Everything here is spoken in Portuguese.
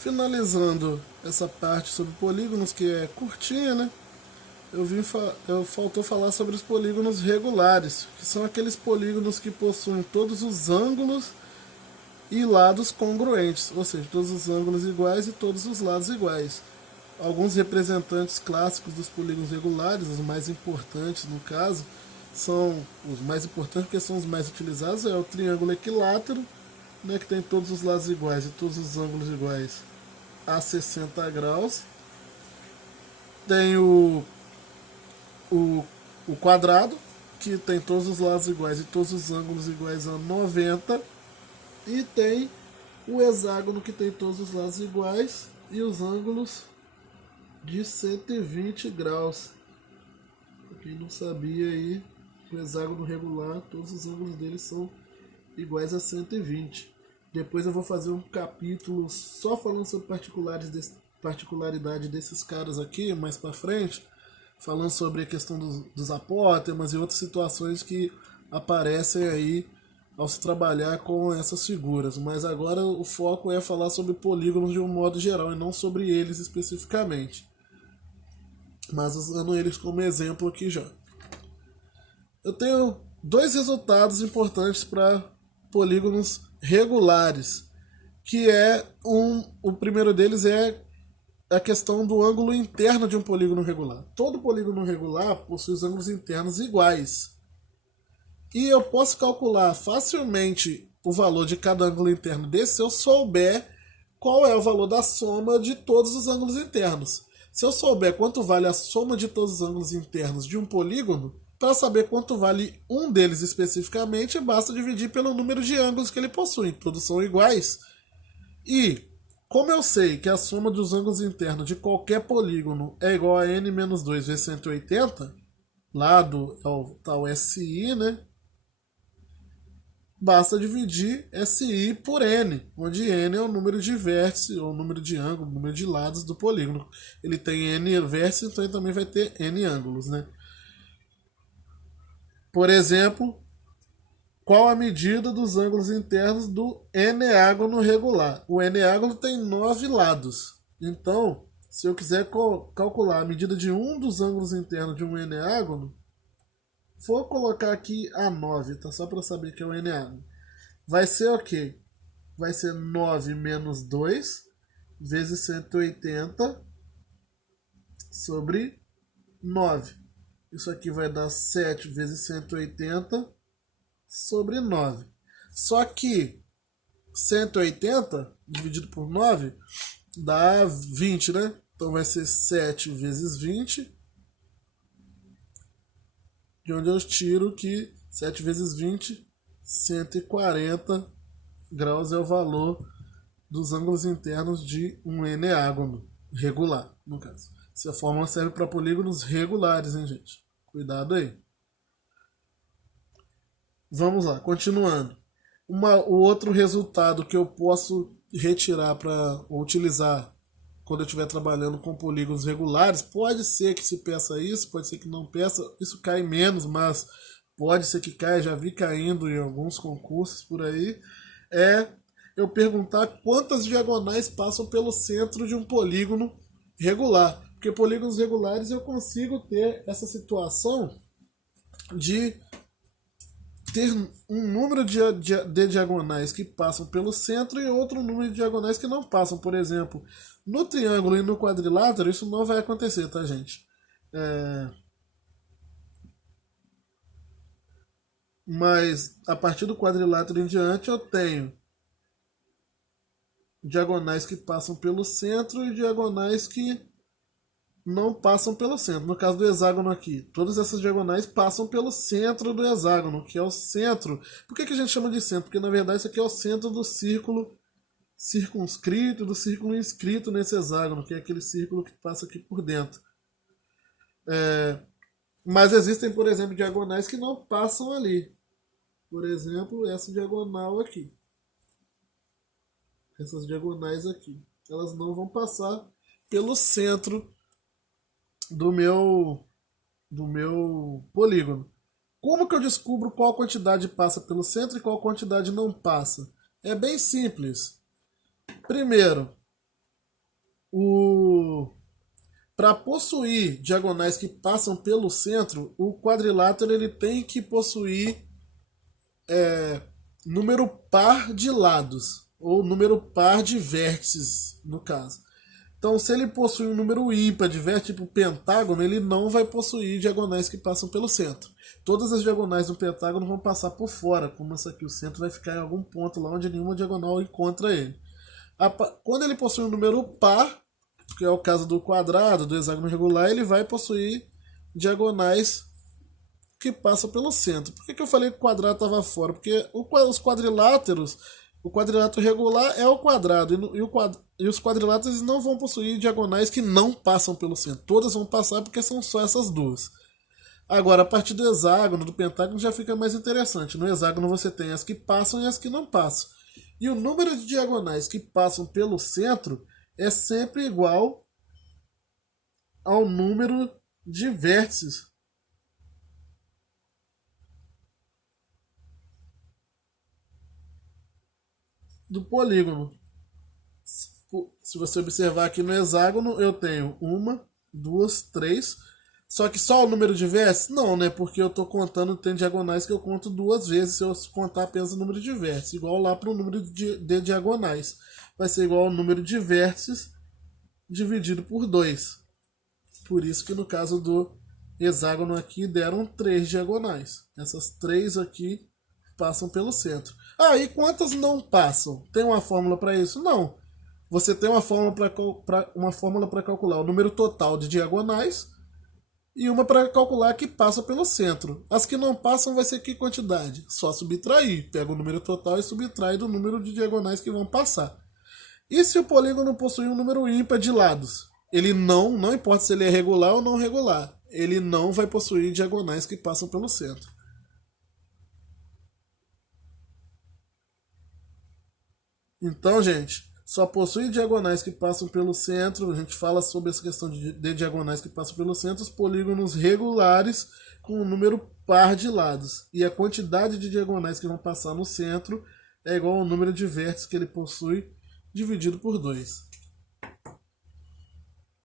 Finalizando essa parte sobre polígonos, que é curtinha, né? Faltou falar sobre os polígonos regulares, que são aqueles polígonos que possuem todos os ângulos e lados congruentes, ou seja, todos os ângulos iguais e todos os lados iguais. Alguns representantes clássicos dos polígonos regulares, os mais importantes no caso, são os mais importantes porque são os mais utilizados, é o triângulo equilátero, né, que tem todos os lados iguais e todos os ângulos iguais a 60 graus. Tem o, o quadrado, que tem todos os lados iguais e todos os ângulos iguais a 90. E tem o hexágono, que tem todos os lados iguais e os ângulos de 120 graus. Pra quem não sabia aí, o hexágono regular, todos os ângulos dele são iguais a 120. Depois eu vou fazer um capítulo só falando sobre particularidade desses caras aqui, mais pra frente, falando sobre a questão dos apótemas e outras situações que aparecem aí ao se trabalhar com essas figuras. Mas agora o foco é falar sobre polígonos de um modo geral e não sobre eles especificamente, mas usando eles como exemplo aqui já. Eu tenho dois resultados importantes para polígonos regulares, que é o primeiro deles é a questão do ângulo interno de um polígono regular. Todo polígono regular possui os ângulos internos iguais. E eu posso calcular facilmente o valor de cada ângulo interno desse se eu souber qual é o valor da soma de todos os ângulos internos. Se eu souber quanto vale a soma de todos os ângulos internos de um polígono, para saber quanto vale um deles especificamente, basta dividir pelo número de ângulos que ele possui. Todos são iguais. E, como eu sei que a soma dos ângulos internos de qualquer polígono é igual a n-2 vezes 180, lá do tal SI, né? Basta dividir SI por N, onde N é o número de vértices, ou o número de ângulos, o número de lados do polígono. Ele tem N vértices, então ele também vai ter N ângulos, né? Por exemplo, qual a medida dos ângulos internos do eneágono regular? O eneágono tem 9 lados. Então, se eu quiser calcular a medida de um dos ângulos internos de um eneágono, vou colocar aqui a 9, tá? Só para saber que é o eneágono. Vai ser o quê? Vai ser 9 menos 2 vezes 180 sobre 9. Isso aqui vai dar 7 vezes 180 sobre 9. Só que 180 dividido por 9 dá 20, né? Então vai ser 7 vezes 20, de onde eu tiro que 7 vezes 20, 140 graus é o valor dos ângulos internos de um eneágono regular, no caso. Essa fórmula serve para polígonos regulares, hein, gente? Cuidado aí. Vamos lá, continuando. O outro resultado que eu posso retirar para utilizar quando eu estiver trabalhando com polígonos regulares, pode ser que se peça isso, pode ser que não peça, isso cai menos, mas pode ser que caia, já vi caindo em alguns concursos por aí, é eu perguntar quantas diagonais passam pelo centro de um polígono regular. Porque polígonos regulares eu consigo ter essa situação de ter um número de diagonais que passam pelo centro e outro número de diagonais que não passam. Por exemplo, no triângulo e no quadrilátero isso não vai acontecer, tá, gente? Mas a partir do quadrilátero em diante eu tenho diagonais que passam pelo centro e diagonais que não passam pelo centro. No caso do hexágono aqui, todas essas diagonais passam pelo centro do hexágono, que é o centro. Por que a gente chama de centro? Porque na verdade isso aqui é o centro do círculo circunscrito, do círculo inscrito nesse hexágono, que é aquele círculo que passa aqui por dentro. Mas existem, por exemplo, diagonais que não passam ali. Por exemplo, essa diagonal aqui. Essas diagonais aqui. Elas não vão passar pelo centro do meu polígono. Como que eu descubro qual quantidade passa pelo centro e qual quantidade não passa? É bem simples. Primeiro, Para possuir diagonais que passam pelo centro, o quadrilátero ele tem que possuir número par de lados, ou número par de vértices, no caso. Então, se ele possui um número ímpar de vértice, tipo pentágono, ele não vai possuir diagonais que passam pelo centro. Todas as diagonais do pentágono vão passar por fora, como essa aqui. O centro vai ficar em algum ponto lá onde nenhuma diagonal encontra ele. Quando ele possui um número par, que é o caso do quadrado, do hexágono regular, ele vai possuir diagonais que passam pelo centro. Por que eu falei que o quadrado estava fora? Porque os quadriláteros, o quadrilátero regular é o quadrado, e os quadriláteros não vão possuir diagonais que não passam pelo centro. Todas vão passar porque são só essas duas. Agora, a partir do hexágono, do pentágono, já fica mais interessante. No hexágono você tem as que passam e as que não passam. E o número de diagonais que passam pelo centro é sempre igual ao número de vértices do polígono. Se você observar aqui no hexágono, eu tenho uma, duas, três. Só que só o número de vértices? Não, né? Porque eu estou contando, tem diagonais que eu conto duas vezes se eu contar apenas o número de vértices. Igual lá para o número de diagonais. Vai ser igual ao número de vértices dividido por 2. Por isso que no caso do hexágono aqui deram 3 diagonais. Essas 3 aqui passam pelo centro. Ah, e quantas não passam? Tem uma fórmula para isso? Não. Você tem uma fórmula para calcular o número total de diagonais e uma para calcular que passa pelo centro. As que não passam vai ser que quantidade? Só subtrair. Pega o número total e subtrai do número de diagonais que vão passar. E se o polígono possui um número ímpar de lados? Ele não importa se ele é regular ou não regular, ele não vai possuir diagonais que passam pelo centro. Então, gente, só possui diagonais que passam pelo centro. A gente fala sobre essa questão de diagonais que passam pelo centro, os polígonos regulares com um número par de lados. E a quantidade de diagonais que vão passar no centro é igual ao número de vértices que ele possui dividido por 2.